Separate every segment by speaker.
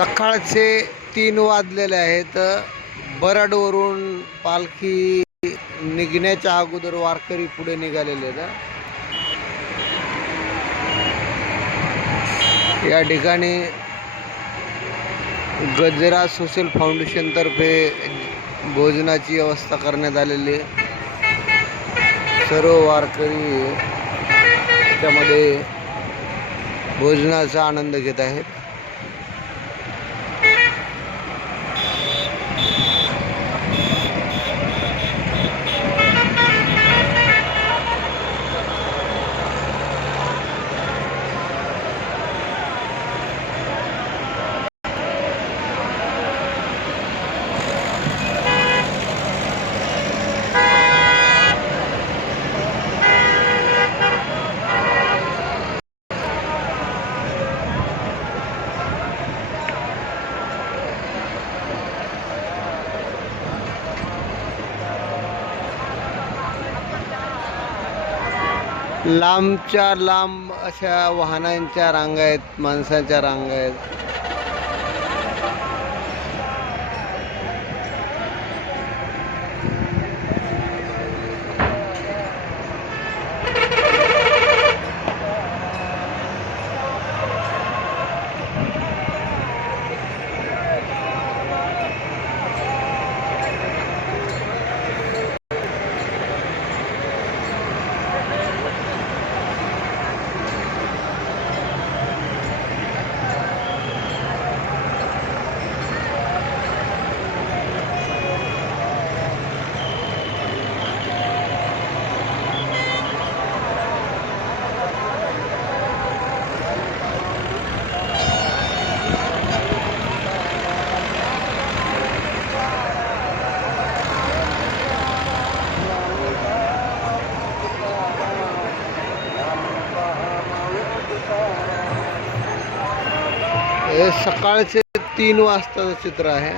Speaker 1: सकाळचे तीन वाजलेले आहेत. बरडवरून पालखी निघण्याच्या अगोदर वारकरी पुढे निघालेले आहेत. या ठिकाणी गजरा सोशल फाउंडेशनतर्फे भोजनाची व्यवस्था करण्यात आलेली आहे. सर्व वारकरी त्यामध्ये भोजनाचा आनंद घेत आहेत. लांबच्या लांब अशा वाहनांच्या रांगा आहेत माणसांच्या रांगा आहेत. हे सकाळचे तीन वाजताचं चित्र आहे.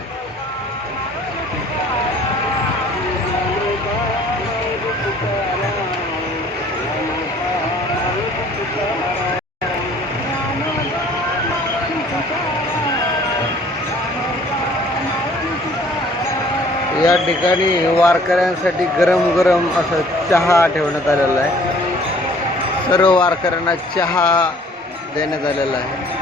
Speaker 1: या ठिकाणी वारकऱ्यांसाठी गरम गरम असं चहा ठेवण्यात आलेला आहे. सर्व वारकऱ्यांना चहा देण्यात आलेला आहे.